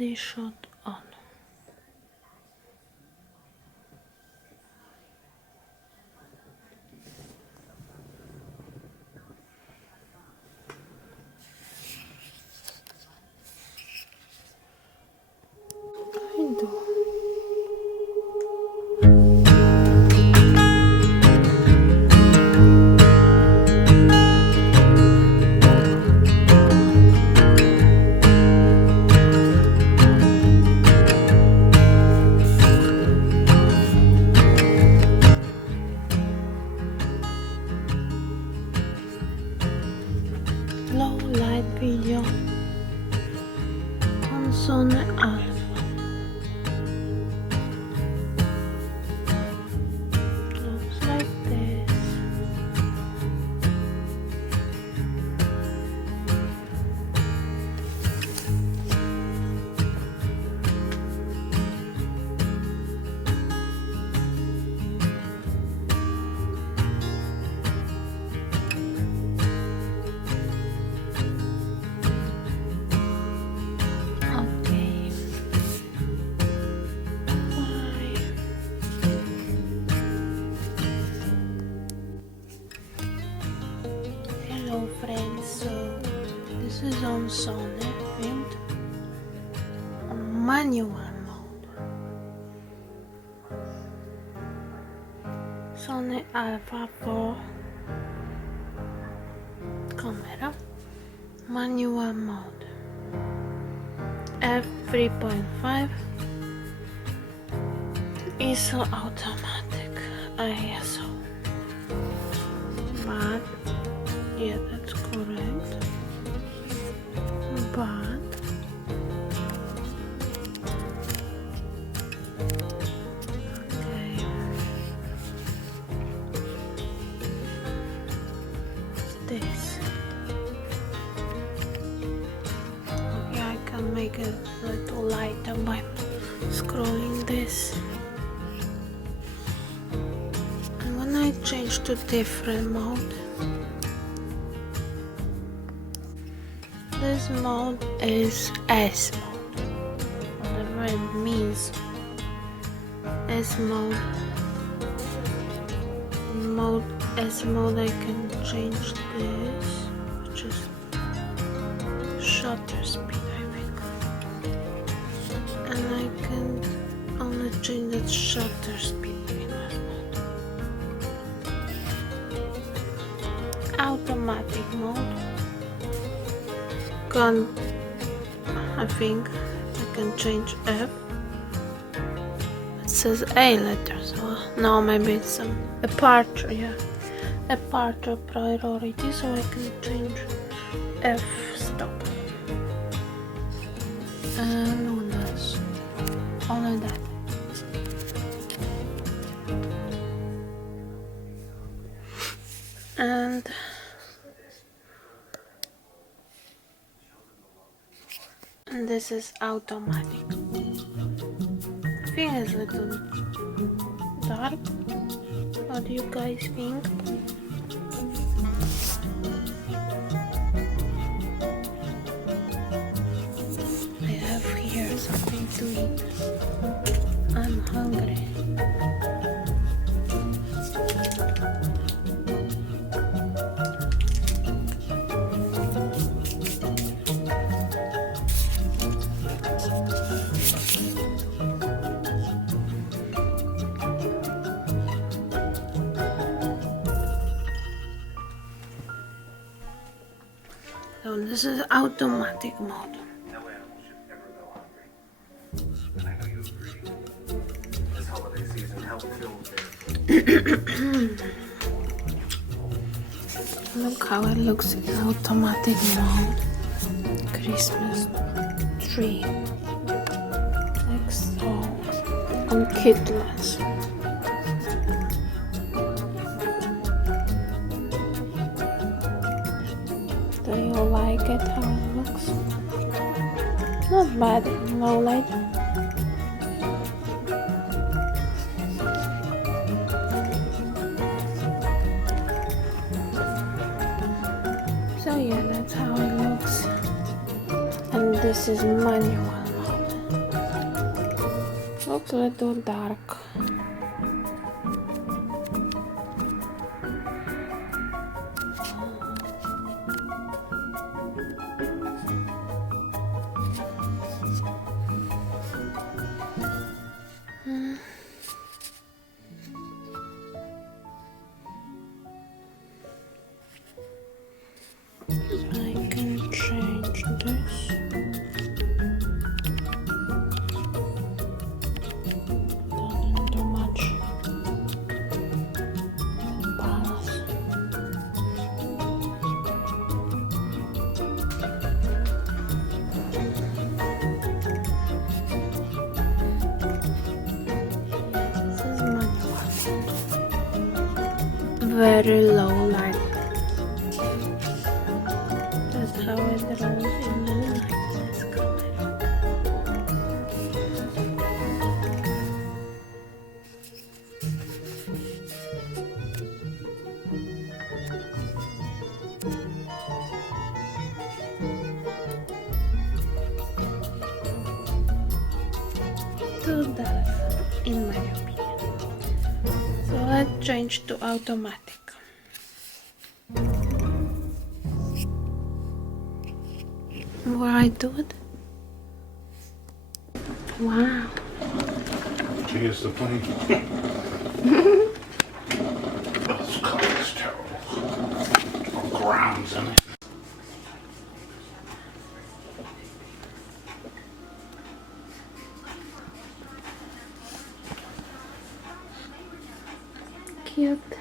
already shot on. Low light video on Sony Alpha. Looks like this. Hello friends, so this is on Sony filmed on manual mode. Sony Alpha 4 camera, manual mode, f3.5 ISO automatic ISO. But yeah, that's correct. But okay, what's this? Okay, I can make it a little lighter by scrolling this. And when I change to different mode, this mode is S mode, whatever it means. S mode, S mode, I can change this, which is shutter speed, I think. And I can only change the shutter speed in this mode. Automatic mode. I think I can change F. It says A letter, so no, maybe it's some aperture, yeah, aperture priority, so I can change F stop. And what else? Only that. And this is automatic. I think it's a little dark. What do you guys think? I have here something to eat. I'm hungry. So this is automatic mode. No animal should ever go hungry. And I know you agree. This holiday season helped fill their Look how it looks in automatic mode. Christmas tree. Next on kitless. Do you like it how it looks? Not bad in low light. So yeah, that's how it looks. And this is manual mode. Looks a little dark. I can change this. Doesn't do much. Balance. This is manual. Very low light. That's how it rolls in low light. This color. To that, in my opinion. So let's change to automatic. Where I do it? Wow. Here's the plane. This color is terrible. All grounds in it. Cute.